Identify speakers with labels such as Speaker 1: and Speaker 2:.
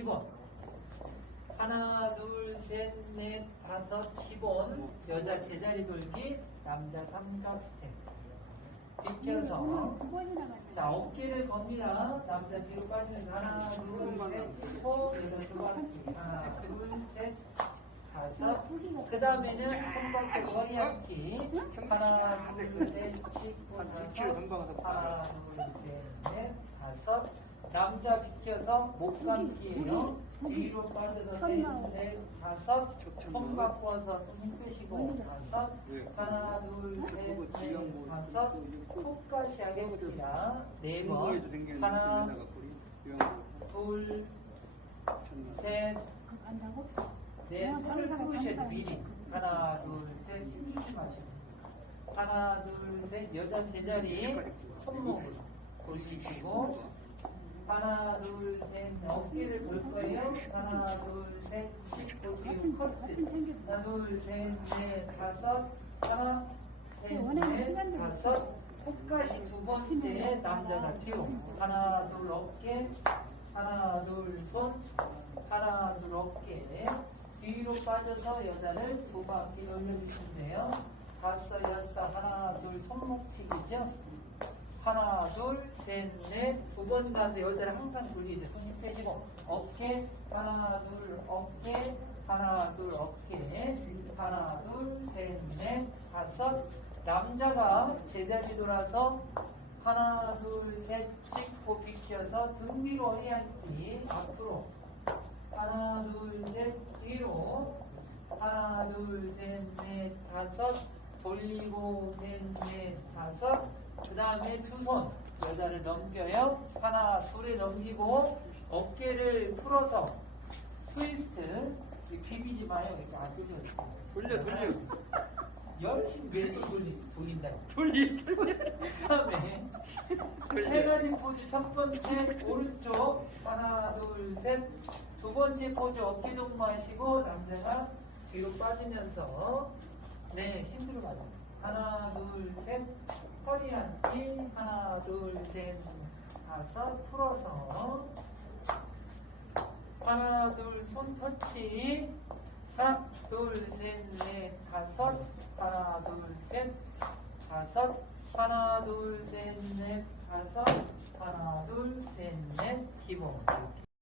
Speaker 1: 기본 하나 둘 셋 넷 다섯 기본 여자 제자리 돌기 남자 삼각 스텝. 비켜서. 자 어깨를 겁니다. 남자 뒤로 빠지면서 하나 둘 셋 코 여자 두 바퀴 하나 둘 셋 다섯. 그 다음에는 손바닥 허리 앉기 하나 둘셋 짚고 나서 하나 둘 셋 넷 다섯 남자 비켜서 목 감기예요. 뒤로 빠져서 셋넷 다섯. 손 바꿔서 손힘 빼시고 다섯. 하나 둘 셋 넷 다섯. 콧가시 하겠습니다. 네 번. 하나 둘셋. 네, 손을 풀으셔야 돼, 미리. 하나, 둘, 셋, 힘주시 마시고. 하나, 둘, 셋, 여자 제자리 손목을 돌리시고. 하나, 둘, 셋, 어깨를 볼 거예요. 하나, 둘, 셋, 짚고 지금 커트. 하나, 둘, 셋, 넷, 다섯. 하나, 셋, 넷, 다섯. 콧가시 두 번째 남자가 뒤로. 하나, 둘, 어깨. 하나, 둘, 손. 하나, 둘, 어깨. 뒤로 빠져서 여자를 두 바퀴 돌려주시면 돼요. 다섯, 여섯, 하나, 둘, 손목치기죠. 하나, 둘, 셋, 넷, 두 번 가서 여자를 항상 돌리세요. 손이 빼시고, 어깨, 하나, 둘, 어깨, 하나, 둘, 어깨, 하나, 둘, 셋, 넷, 다섯. 남자가 제자리 돌아서 하나, 둘, 셋, 찍고 비켜서 등 위로 앉기, 앞으로. 하나, 둘, 셋, 뒤로. 하나, 둘, 셋, 넷, 다섯. 돌리고, 셋, 넷, 다섯. 그 다음에 두 손. 여자를 넘겨요. 하나, 둘에 넘기고, 어깨를 풀어서 트위스트. 이 비비지 마요. 이렇게 안 돌려.
Speaker 2: 돌려, 돌려.
Speaker 1: 열심히 매주 돌리, 돌린다.
Speaker 2: 돌리.
Speaker 1: 그 다음에 세 가지 포즈 첫 번째 오른쪽 하나 둘 셋 두 번째 포즈 어깨 동무하시고 남자가 뒤로 빠지면서 네 힘들어 가죠 하나 둘 셋. 허리 앉기 하나 둘 셋. 다섯 풀어서. 하나 둘 손 터치. 하나 둘셋넷. 다섯 하나 둘셋. 다섯 하나 둘셋넷. 다섯 하나 둘셋넷. 기본